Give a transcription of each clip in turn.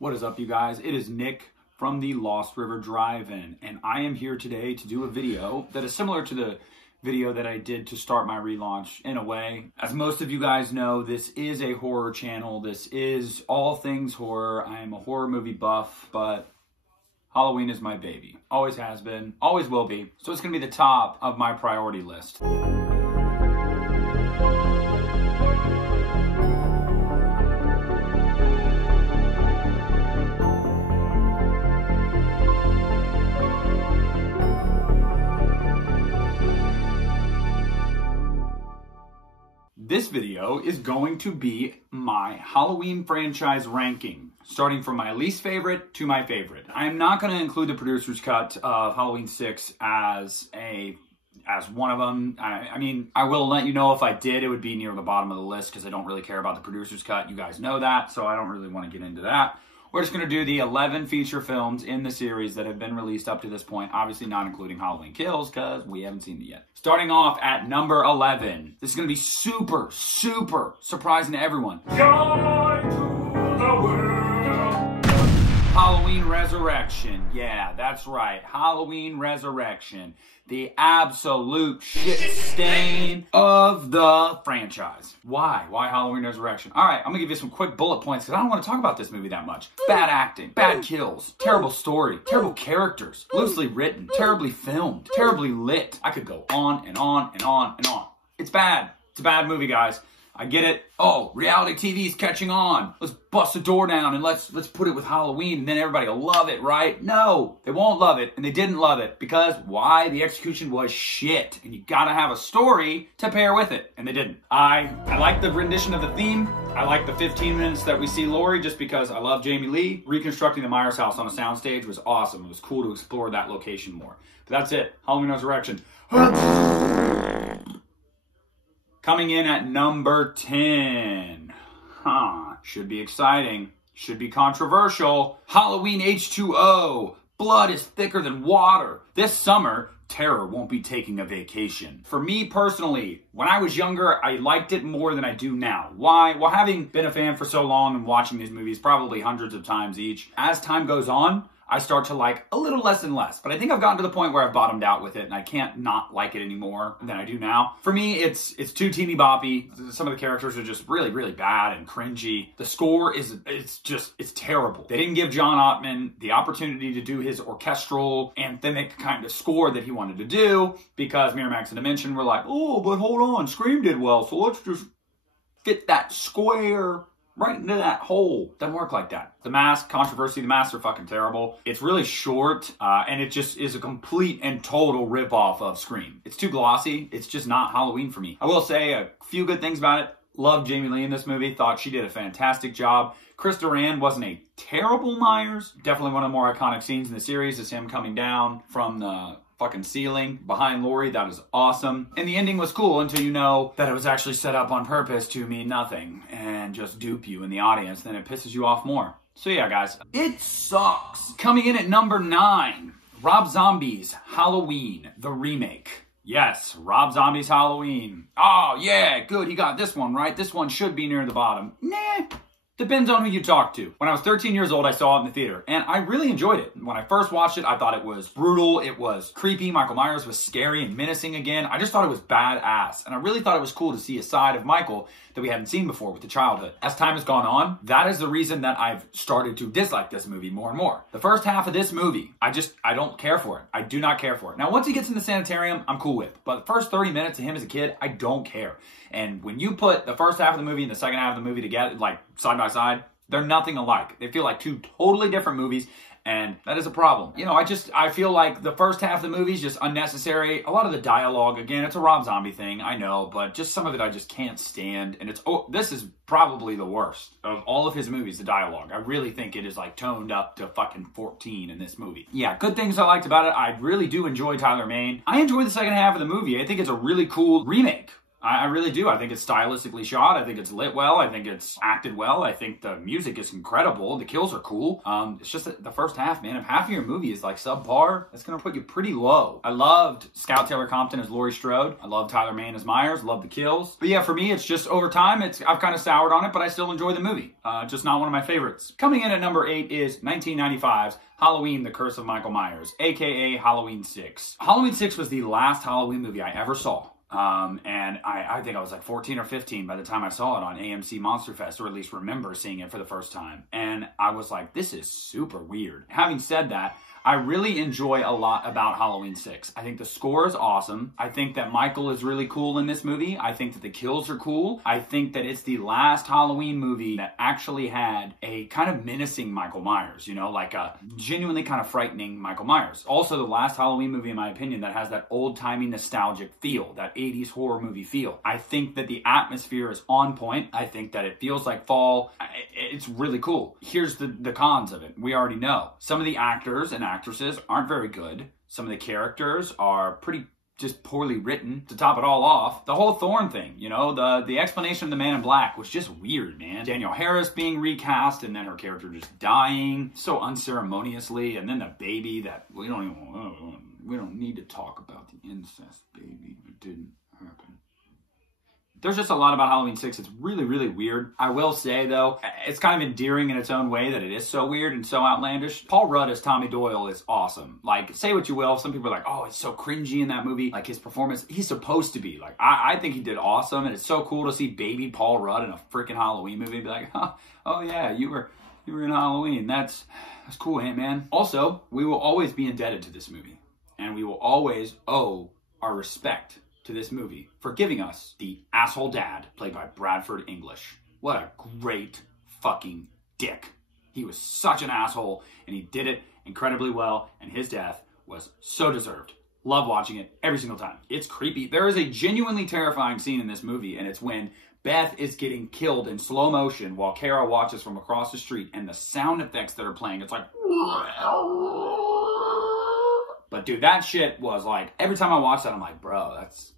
What is up, you guys? It is Nick from the Lost River Drive-In, and I am here today to do a video that is similar to the video that I did to start my relaunch in a way. As most of you guys know, this is a horror channel. This is all things horror. I am a horror movie buff, but Halloween is my baby. Always has been, always will be. So it's gonna be the top of my priority list. This video is going to be my Halloween franchise ranking, starting from my least favorite to my favorite. I am not going to include the producer's cut of Halloween 6 as one of them. I mean, I will let you know if I did, it would be near the bottom of the list because I don't really care about the producer's cut. You guys know that, so I don't really want to get into that. We're just going to do the 11 feature films in the series that have been released up to this point, obviously not including Halloween Kills because we haven't seen it yet. Starting off at number 11. This is going to be super, super surprising to everyone. Joy to the world. Halloween Resurrection. Yeah, that's right. Halloween Resurrection. The absolute shit stain of the franchise. Why? Why Halloween Resurrection? All right, I'm gonna give you some quick bullet points because I don't want to talk about this movie that much. Bad acting, bad kills, terrible story, terrible characters, loosely written, terribly filmed, terribly lit. I could go on and on and on and on. It's bad. It's a bad movie, guys. I get it. Oh, reality TV's catching on. Let's bust the door down and let's put it with Halloween and then everybody will love it, right? No, they won't love it, and they didn't love it because why? The execution was shit, and you gotta have a story to pair with it, and they didn't. I like the rendition of the theme. I like the 15 minutes that we see Laurie just because I love Jamie Lee. Reconstructing the Myers house on a soundstage was awesome. It was cool to explore that location more. But that's it. Halloween Resurrection. Coming in at number 10. Should be exciting. Should be controversial. Halloween H2O. Blood is thicker than water. This summer, terror won't be taking a vacation. For me personally, when I was younger, I liked it more than I do now. Why? Well, having been a fan for so long and watching these movies probably hundreds of times each, as time goes on, I start to like a little less and less. But I think I've gotten to the point where I've bottomed out with it and I can't not like it anymore than I do now. For me, it's too teeny boppy. Some of the characters are just really, really bad and cringy. The score it's terrible. They didn't give John Ottman the opportunity to do his orchestral anthemic kind of score that he wanted to do because Miramax and Dimension were like, oh, but hold on, Scream did well, so let's just fit that square right into that hole. Doesn't work like that. The Mask, controversy, the masks are fucking terrible. It's really short, and it just is a complete and total ripoff of Scream. It's too glossy. It's just not Halloween for me. I will say a few good things about it. Loved Jamie Lee in this movie. Thought she did a fantastic job. Chris Duran wasn't a terrible Myers. Definitely one of the more iconic scenes in the series is him coming down from the fucking ceiling behind Laurie. That is awesome. And the ending was cool until you know that it was actually set up on purpose to mean nothing and just dupe you in the audience. Then it pisses you off more. So yeah, guys, it sucks. Coming in at number 9, Rob Zombie's Halloween, the remake. Yes, Rob Zombie's Halloween. Oh yeah, good, he got this one right. This one should be near the bottom. Nah. Depends on who you talk to. When I was 13 years old, I saw it in the theater, and I really enjoyed it. When I first watched it, I thought it was brutal, it was creepy, Michael Myers was scary and menacing again. I just thought it was badass, and I really thought it was cool to see a side of Michael that we hadn't seen before with the childhood. As time has gone on, that is the reason that I've started to dislike this movie more and more. The first half of this movie, I don't care for it. I do not care for it. Now, once he gets in the sanitarium, I'm cool with. But the first 30 minutes of him as a kid, I don't care. And when you put the first half of the movie and the second half of the movie together, like side by side, they're nothing alike. They feel like two totally different movies, and that is a problem. You know, I feel like the first half of the movie is just unnecessary. A lot of the dialogue, again, it's a Rob Zombie thing, I know, but just some of it I just can't stand. And this is probably the worst of all of his movies, the dialogue. I really think it is like toned up to fucking 14 in this movie. Yeah, good things I liked about it. I really do enjoy Tyler Mane. I enjoy the second half of the movie. I think it's a really cool remake I really do. I think it's stylistically shot. I think it's lit well. I think it's acted well. I think the music is incredible. The kills are cool. It's just that the first half, man, if half of your movie is like subpar, that's going to put you pretty low. I loved Scout Taylor Compton as Laurie Strode. I love Tyler Mann as Myers. Love the kills. But yeah, for me, it's just over time, I've kind of soured on it, but I still enjoy the movie. Just not one of my favorites. Coming in at number 8 is 1995's Halloween, The Curse of Michael Myers, aka Halloween 6. Halloween 6 was the last Halloween movie I ever saw. And I think I was like 14 or 15 by the time I saw it on AMC Monster Fest, or at least remember seeing it for the first time. And I was like, this is super weird. Having said that, I really enjoy a lot about Halloween 6. I think the score is awesome. I think that Michael is really cool in this movie. I think that the kills are cool. I think that it's the last Halloween movie that actually had a kind of menacing Michael Myers, you know, like a genuinely kind of frightening Michael Myers. Also the last Halloween movie, in my opinion, that has that old-timey nostalgic feel, that 80s horror movie feel. I think that the atmosphere is on point. I think that it feels like fall. It's really cool. Here's the cons of it. We already know. Some of the actors and actresses aren't very good. Some of the characters are pretty just poorly written. To top it all off, the whole Thorn thing, you know, the explanation of the Man in Black was just weird, man. Danielle Harris being recast and then her character just dying so unceremoniously, and then the baby that we don't need to talk about the incest baby. It didn't happen. There's just a lot about Halloween 6. It's really, really weird. I will say, though, it's kind of endearing in its own way that it is so weird and so outlandish. Paul Rudd as Tommy Doyle is awesome. Like, say what you will. Some people are like, oh, it's so cringy in that movie. Like, his performance, he's supposed to be. Like, I think he did awesome, and it's so cool to see baby Paul Rudd in a freaking Halloween movie and be like, huh, oh, yeah, you were in Halloween. That's cool, man. Also, we will always be indebted to this movie, and we will always owe our respect to this movie for giving us the asshole dad played by Bradford English. What a great fucking dick. He was such an asshole, and he did it incredibly well, and his death was so deserved. Love watching it every single time. It's creepy. There is a genuinely terrifying scene in this movie, and it's when Beth is getting killed in slow motion while Kara watches from across the street, and the sound effects that are playing, it's like... But dude, that shit was like, every time I watch that, I'm like, bro, that's...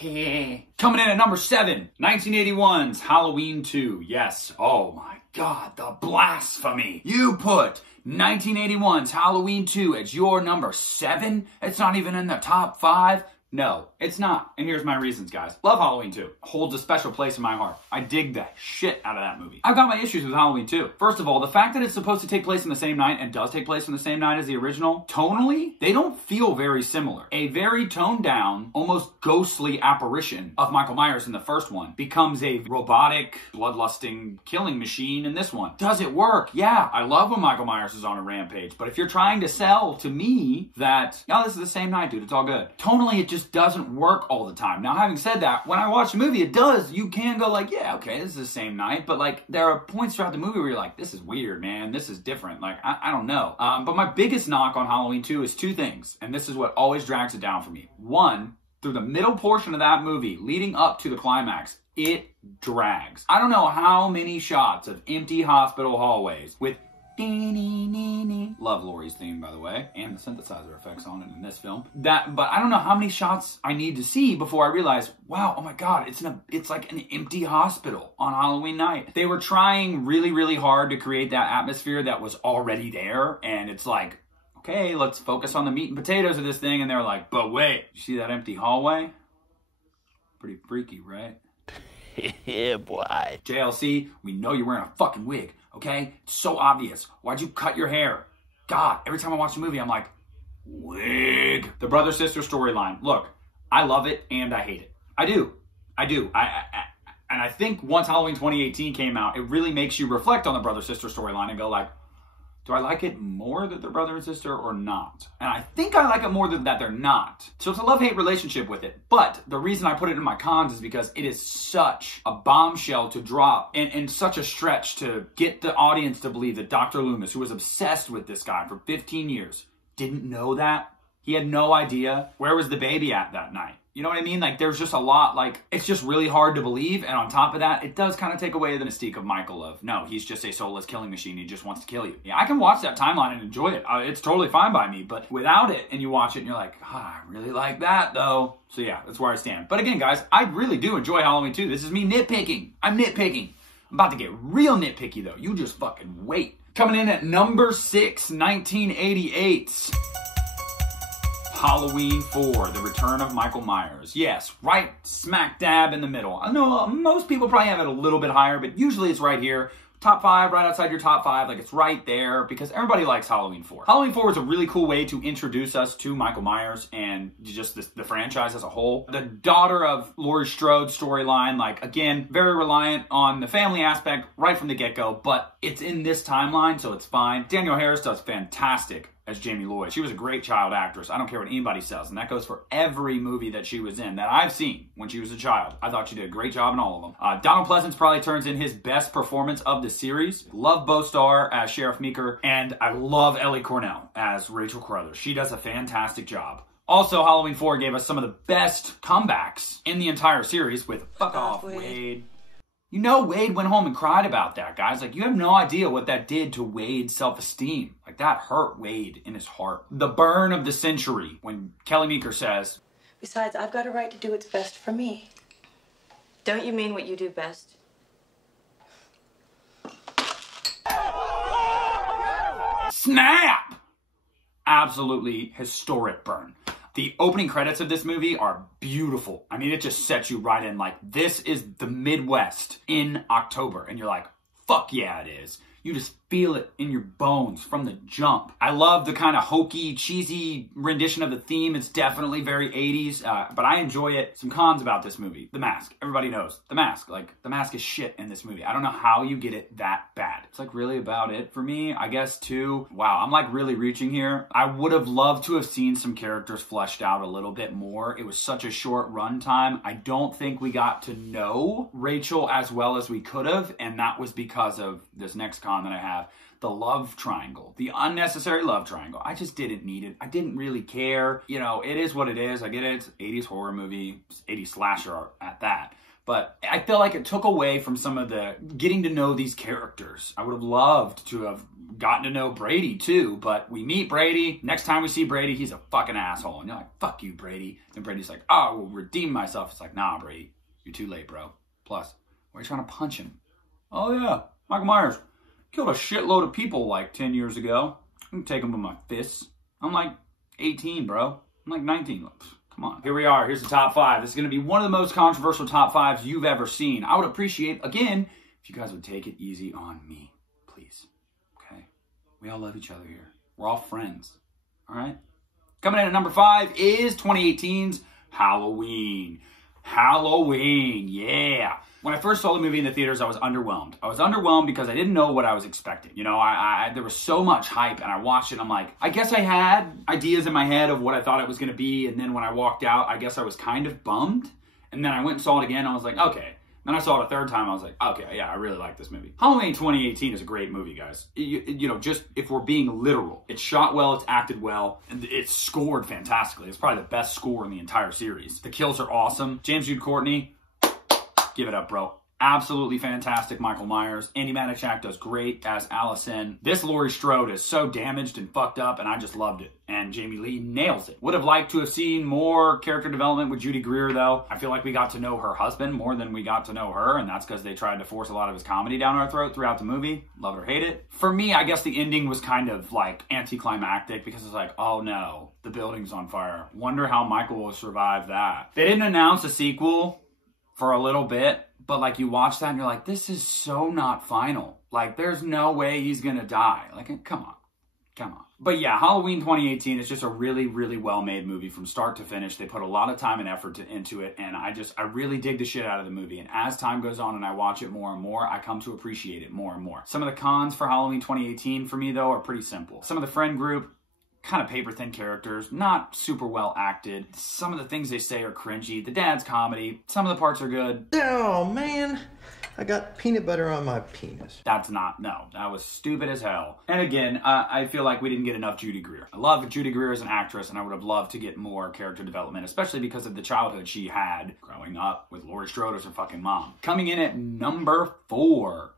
Coming in at number 7, 1981's Halloween 2. Yes, oh my God, the blasphemy. You put 1981's Halloween 2 as your number 7? It's not even in the top 5? No, it's not. And here's my reasons, guys. Love Halloween 2. Holds a special place in my heart. I dig the shit out of that movie. I've got my issues with Halloween 2. First of all, the fact that it's supposed to take place on the same night and does take place on the same night as the original, tonally, they don't feel very similar. A very toned down, almost ghostly apparition of Michael Myers in the first one becomes a robotic, bloodlusting killing machine in this one. Does it work? Yeah, I love when Michael Myers is on a rampage, but if you're trying to sell to me that, oh, this is the same night, dude, it's all good. Tonally, it just doesn't work all the time. Now, having said that, when I watch the movie, it does. You can go like, yeah, okay, this is the same night. But like, there are points throughout the movie where you're like, this is weird, man. This is different. Like, I don't know. But my biggest knock on Halloween 2 is 2 things. And this is what always drags it down for me. One, through the middle portion of that movie, leading up to the climax, it drags. I don't know how many shots of empty hospital hallways with love Laurie's theme, by the way, and the synthesizer effects on it in this film. But I don't know how many shots I need to see before I realize, wow, oh my God, it's like an empty hospital on Halloween night. They were trying really, really hard to create that atmosphere that was already there, and it's like, okay, let's focus on the meat and potatoes of this thing, and they're like, but wait, you see that empty hallway? Pretty freaky, right? Yeah, boy. JLC, we know you're wearing a fucking wig, okay? It's so obvious. Why'd you cut your hair? God, every time I watch a movie, I'm like, wig. The brother-sister storyline. Look, I love it and I hate it. I do. And I think once Halloween 2018 came out, it really makes you reflect on the brother-sister storyline and go like, do I like it more that they're brother and sister or not? And I think I like it more than that they're not. So it's a love-hate relationship with it. But the reason I put it in my cons is because it is such a bombshell to drop and such a stretch to get the audience to believe that Dr. Loomis, who was obsessed with this guy for 15 years, didn't know that. He had no idea. Where was the baby at that night? You know what I mean? Like, there's just a lot, like, it's just really hard to believe. And on top of that, it does kind of take away the mystique of Michael of, no, he's just a soulless killing machine. He just wants to kill you. Yeah, I can watch that timeline and enjoy it. It's totally fine by me. But without it, and you watch it and you're like, I really like that, though. So yeah, that's where I stand. But again, guys, I really do enjoy Halloween 2. This is me nitpicking. I'm nitpicking. I'm about to get real nitpicky, though. You just fucking wait. Coming in at number 6, 1988. Halloween 4, The Return of Michael Myers. Yes, right smack dab in the middle. I know most people probably have it a little bit higher, but usually it's right here. Top 5, right outside your top 5, like it's right there because everybody likes Halloween 4. Halloween 4 is a really cool way to introduce us to Michael Myers and just the franchise as a whole. The daughter of Laurie Strode's storyline, like again, very reliant on the family aspect right from the get-go, but it's in this timeline, so it's fine. Danielle Harris does fantastic as Jamie Lloyd. She was a great child actress. I don't care what anybody says, and that goes for every movie that she was in that I've seen when she was a child. I thought she did a great job in all of them. Donald Pleasance probably turns in his best performance of the series. Love Bo Starr as Sheriff Meeker, and I love Ellie Cornell as Rachel Carruthers. She does a fantastic job. Also, Halloween 4 gave us some of the best comebacks in the entire series with Fuck Off, Wade. You know Wade went home and cried about that, guys. Like, you have no idea what that did to Wade's self-esteem. Like, that hurt Wade in his heart. The burn of the century when Kelly Meeker says, "Besides, I've got a right to do what's best for me." Don't you mean what you do best? snap! Absolutely historic burn. The opening credits of this movie are beautiful. I mean, it just sets you right in. Like, this is the Midwest in October. And you're like, fuck yeah, it is. You just feel it in your bones from the jump. I love the kind of hokey, cheesy rendition of the theme. It's definitely very 80s, but I enjoy it. Some cons about this movie. The mask. Everybody knows. The mask. Like, the mask is shit in this movie. I don't know how you get it that bad. It's like really about it for me, I guess, too. Wow, I'm like really reaching here. I would have loved to have seen some characters fleshed out a little bit more. It was such a short run time. I don't think we got to know Rachel as well as we could have, and that was because of this next con that I have. The love triangle, the unnecessary love triangle. I just didn't need it. I didn't really care. You know, it is what it is. I get it. It's 80s horror movie, 80s slasher at that. But I feel like it took away from some of the getting to know these characters. I would have loved to have gotten to know Brady too, but we meet Brady. Next time we see Brady, he's a fucking asshole. And you're like, fuck you, Brady. And Brady's like, oh, I will redeem myself. It's like, nah, Brady, you're too late, bro. Plus, why are you trying to punch him? Oh yeah, Michael Myers killed a shitload of people like 10 years ago. I can take them with my fists. I'm like 18, bro. I'm like 19. Come on. Here we are. Here's the top 5. This is going to be one of the most controversial top 5s you've ever seen. I would appreciate, again, if you guys would take it easy on me. Please. Okay? We all love each other here. We're all friends. All right? Coming in at number 5 is 2018's Halloween. Halloween. Yeah. When I first saw the movie in the theaters, I was underwhelmed. I was underwhelmed because I didn't know what I was expecting. You know, there was so much hype, and I watched it, and I'm like, I guess I had ideas in my head of what I thought it was going to be, and then when I walked out, I guess I was kind of bummed. And then I went and saw it again, and I was like, okay. Then I saw it a third time, I was like, okay, yeah, I really like this movie. Halloween 2018 is a great movie, guys. You know, just if we're being literal. It's shot well, it's acted well, and it's scored fantastically. It's probably the best score in the entire series. The kills are awesome. James Jude Courtney, give it up, bro. Absolutely fantastic Michael Myers. Andy Manichak does great as Allison. This Laurie Strode is so damaged and fucked up, and I just loved it. And Jamie Lee nails it. Would have liked to have seen more character development with Judy Greer, though. I feel like we got to know her husband more than we got to know her, and that's because they tried to force a lot of his comedy down our throat throughout the movie. Love it or hate it. For me, I guess the ending was kind of like anticlimactic because it's like, oh no, the building's on fire. Wonder how Michael will survive that. They didn't announce a sequel for a little bit, but like you watch that and you're like, this is so not final. Like, there's no way he's gonna die. Like, come on. Come on. But yeah, Halloween 2018 is just a really, really well-made movie from start to finish. They put a lot of time and effort into it, and I really dig the shit out of the movie. And as time goes on and I watch it more and more, I come to appreciate it more and more. Some of the cons for Halloween 2018 for me, though, are pretty simple. Some of the friend group, kind of paper-thin characters, not super well acted. Some of the things they say are cringy. The dad's comedy, some of the parts are good. Oh, man. I got peanut butter on my penis. That's not, no, that was stupid as hell. And again, I feel like we didn't get enough Judy Greer. I love Judy Greer as an actress, and I would have loved to get more character development, especially because of the childhood she had growing up with Laurie Strode as her fucking mom. Coming in at number 4.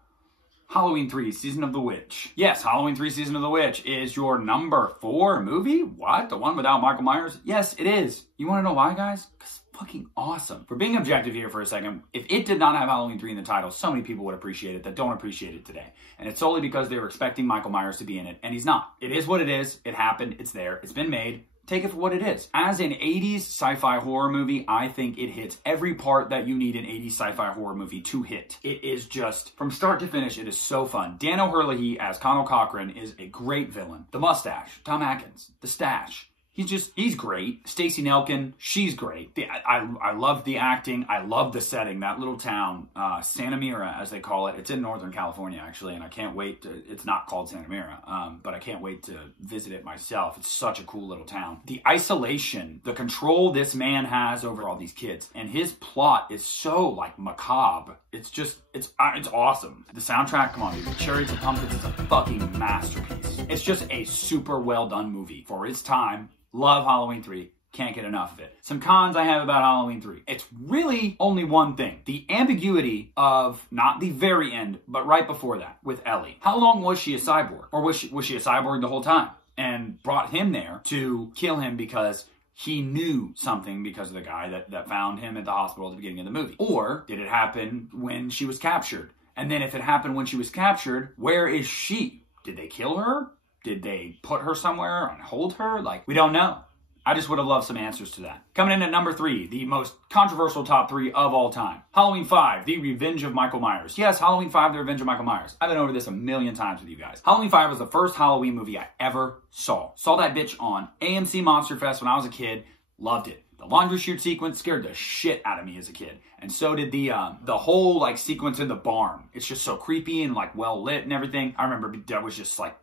Halloween 3, Season of the Witch. Yes, Halloween 3, Season of the Witch is your number 4 movie? What? The one without Michael Myers? Yes, it is. You want to know why, guys? Because it's fucking awesome. For being objective here for a second, if it did not have Halloween 3 in the title, so many people would appreciate it that don't appreciate it today. And it's solely because they were expecting Michael Myers to be in it, and he's not. It is what it is. It happened. It's there. It's been made. Take it for what it is. As an 80s sci-fi horror movie, I think it hits every part that you need an 80s sci-fi horror movie to hit. It is just, from start to finish, it is so fun. Dan O'Herlihy as Connell Cochran is a great villain. The mustache, Tom Atkins, the stash. He's great. Stacey Nelkin, she's great. I love the acting. I love the setting. That little town, Santa Mira, as they call it. It's in Northern California, actually, and I can't wait to, it's not called Santa Mira, but I can't wait to visit it myself. It's such a cool little town. The isolation, the control this man has over all these kids, and his plot is so, like, macabre. It's just, it's awesome. The soundtrack, come on, dude. Cherries and Pumpkins is a fucking masterpiece. It's just a super well done movie for its time. Love Halloween 3. Can't get enough of it. Some cons I have about Halloween 3. It's really only one thing. The ambiguity of, not the very end, but right before that, with Ellie. How long was she a cyborg? Or was she a cyborg the whole time? And brought him there to kill him because he knew something because of the guy that found him at the hospital at the beginning of the movie. Or did it happen when she was captured? And then if it happened when she was captured, where is she? Did they kill her? Did they put her somewhere and hold her? Like, we don't know. I just would have loved some answers to that. Coming in at number 3, the most controversial top 3 of all time. Halloween 5, The Revenge of Michael Myers. Yes, Halloween 5, The Revenge of Michael Myers. I've been over this a million times with you guys. Halloween 5 was the first Halloween movie I ever saw. Saw that bitch on AMC Monster Fest when I was a kid. Loved it. The laundry chute sequence scared the shit out of me as a kid. And so did the whole, like, sequence in the barn. It's just so creepy and, like, well lit and everything. I remember that was just like,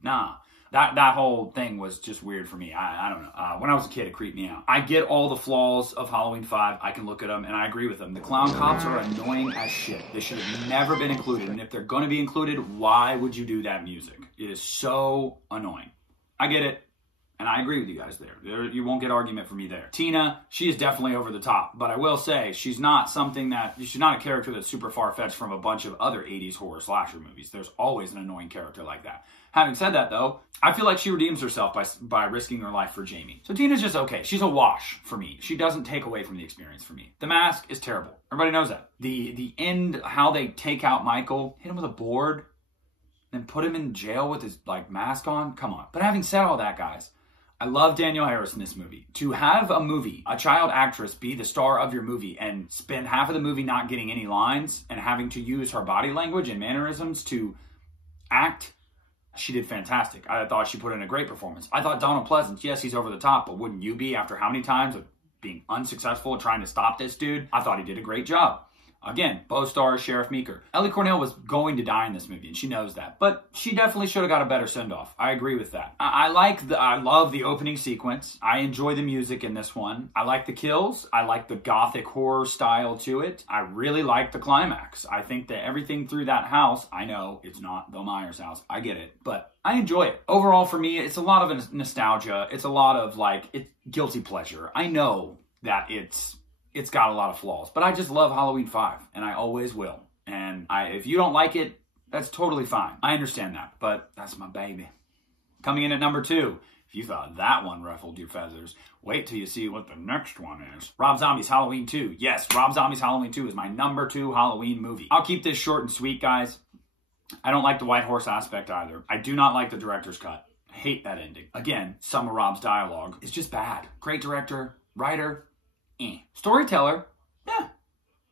nah, that whole thing was just weird for me. I don't know. When I was a kid, it creeped me out. I get all the flaws of Halloween 5. I can look at them, and I agree with them. The clown cops are annoying as shit. They should have never been included. And if they're going to be included, why would you do that music? It is so annoying. I get it. And I agree with you guys there. You won't get argument from me there. Tina, she is definitely over the top. But I will say, she's not a character that's super far-fetched from a bunch of other 80s horror slasher movies. There's always an annoying character like that. Having said that, though, I feel like she redeems herself by risking her life for Jamie. So Tina's just okay. She's a wash for me. She doesn't take away from the experience for me. The Mask is terrible. Everybody knows that. The end, how they take out Michael, hit him with a board, then put him in jail with his, like, mask on? Come on. But having said all that, guys, I love Danielle Harris in this movie. To have a child actress be the star of your movie and spend half of the movie not getting any lines and having to use her body language and mannerisms to act, she did fantastic. I thought she put in a great performance. I thought Donald Pleasance, yes, he's over the top, but wouldn't you be after how many times of being unsuccessful trying to stop this dude? I thought he did a great job. Again, Bo stars Sheriff Meeker. Ellie Cornell was going to die in this movie, and she knows that. But she definitely should have got a better send-off. I agree with that. I love the opening sequence. I enjoy the music in this one. I like the kills. I like the gothic horror style to it. I really like the climax. I think that everything through that house, I know it's not the Myers house. I get it. But I enjoy it. Overall, for me, it's a lot of nostalgia. It's a lot of, like, it's guilty pleasure. I know that it's got a lot of flaws, but I just love Halloween 5, and I always will. And if you don't like it, that's totally fine. I understand that, but that's my baby. Coming in at number 2, if you thought that one ruffled your feathers, wait till you see what the next one is. Rob Zombie's Halloween 2. Yes, Rob Zombie's Halloween 2 is my number 2 Halloween movie. I'll keep this short and sweet, guys. I don't like the white horse aspect either. I do not like the director's cut. I hate that ending. Again, some of Rob's dialogue is just bad. Great director, writer, storyteller, yeah.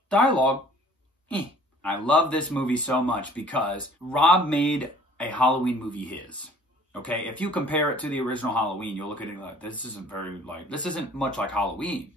Dialogue, I love this movie so much because Rob made a Halloween movie his. Okay, if you compare it to the original Halloween, you'll look at it like, this isn't much like Halloween.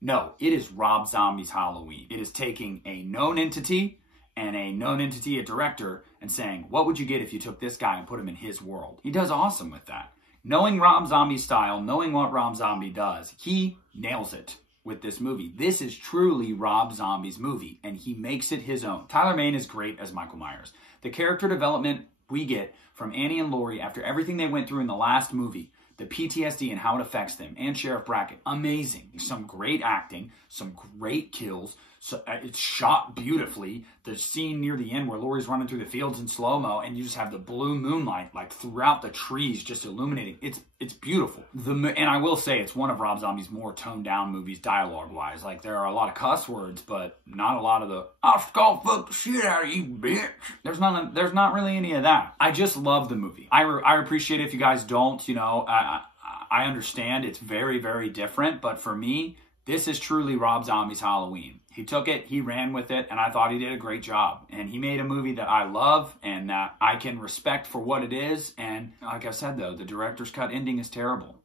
No, it is Rob Zombie's Halloween. It is taking a known entity and a known entity, a director, and saying, what would you get if you took this guy and put him in his world? He does awesome with that. Knowing Rob Zombie's style, knowing what Rob Zombie does, he nails it. with this movie. This is truly Rob Zombie's movie, and he makes it his own. Tyler Mane is great as Michael Myers. The character development we get from Annie and Laurie after everything they went through in the last movie, the PTSD and how it affects them, and Sheriff Brackett, amazing. Some great acting, some great kills. So it's shot beautifully. The scene near the end where Laurie's running through the fields in slow-mo and you just have the blue moonlight like throughout the trees just illuminating. It's beautiful. And I will say it's one of Rob Zombie's more toned-down movies dialogue-wise. Like there are a lot of cuss words, but not a lot of the "I'll skull fuck the shit out of you, bitch." There's not really any of that. I just love the movie. I appreciate it if you guys don't. You know, I understand it's very, very different, but for me, this is truly Rob Zombie's Halloween. He took it, he ran with it, and I thought he did a great job. And he made a movie that I love and that I can respect for what it is. And like I said, though, the director's cut ending is terrible.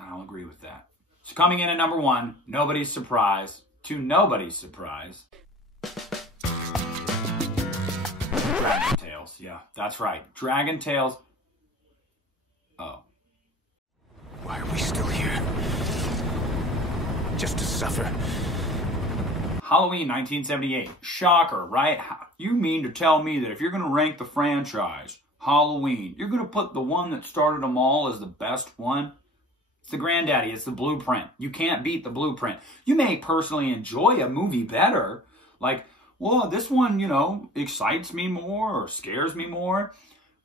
I'll agree with that. So coming in at number 1, nobody's surprise, to nobody's surprise, Dragon Tales. Yeah, that's right. Dragon Tales. Oh. Why are we still here? Just to suffer. Halloween 1978. Shocker, right? You mean to tell me that if you're going to rank the franchise, Halloween, you're going to put the one that started them all as the best one? It's the granddaddy. It's the blueprint. You can't beat the blueprint. You may personally enjoy a movie better. Like, well, this one, you know, excites me more or scares me more.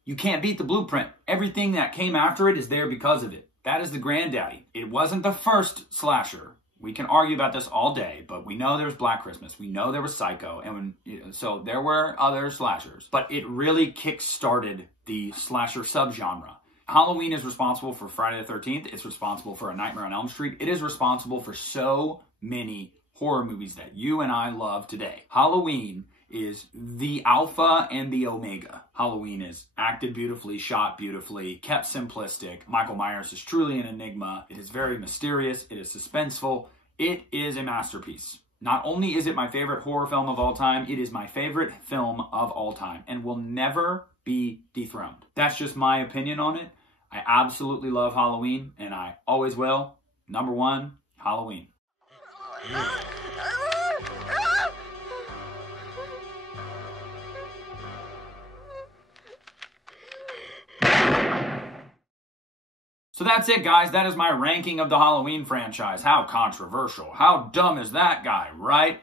You can't beat the blueprint. Everything that came after it is there because of it. That is the granddaddy. It wasn't the first slasher. We can argue about this all day, but we know there was Black Christmas. We know there was Psycho, and so there were other slashers. But it really kick-started the slasher subgenre. Halloween is responsible for Friday the 13th. It's responsible for A Nightmare on Elm Street. It is responsible for so many horror movies that you and I love today. Halloween is the alpha and the omega. Halloween is acted beautifully, shot beautifully, kept simplistic. Michael Myers is truly an enigma. It is very mysterious. It is suspenseful. It is a masterpiece. Not only is it my favorite horror film of all time, it is my favorite film of all time and will never be dethroned. That's just my opinion on it. I absolutely love Halloween and I always will. Number 1, Halloween. So that's it, guys. That is my ranking of the Halloween franchise. How controversial. How dumb is that guy, right?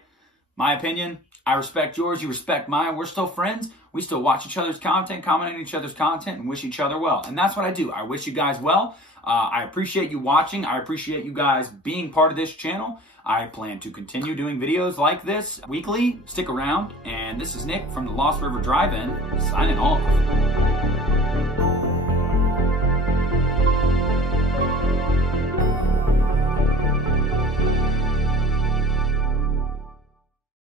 My opinion, I respect yours, you respect mine. We're still friends. We still watch each other's content, comment on each other's content, and wish each other well. And that's what I do. I wish you guys well. I appreciate you watching. I appreciate you guys being part of this channel. I plan to continue doing videos like this weekly. Stick around. And this is Nick from the Lost River Drive-In, signing off.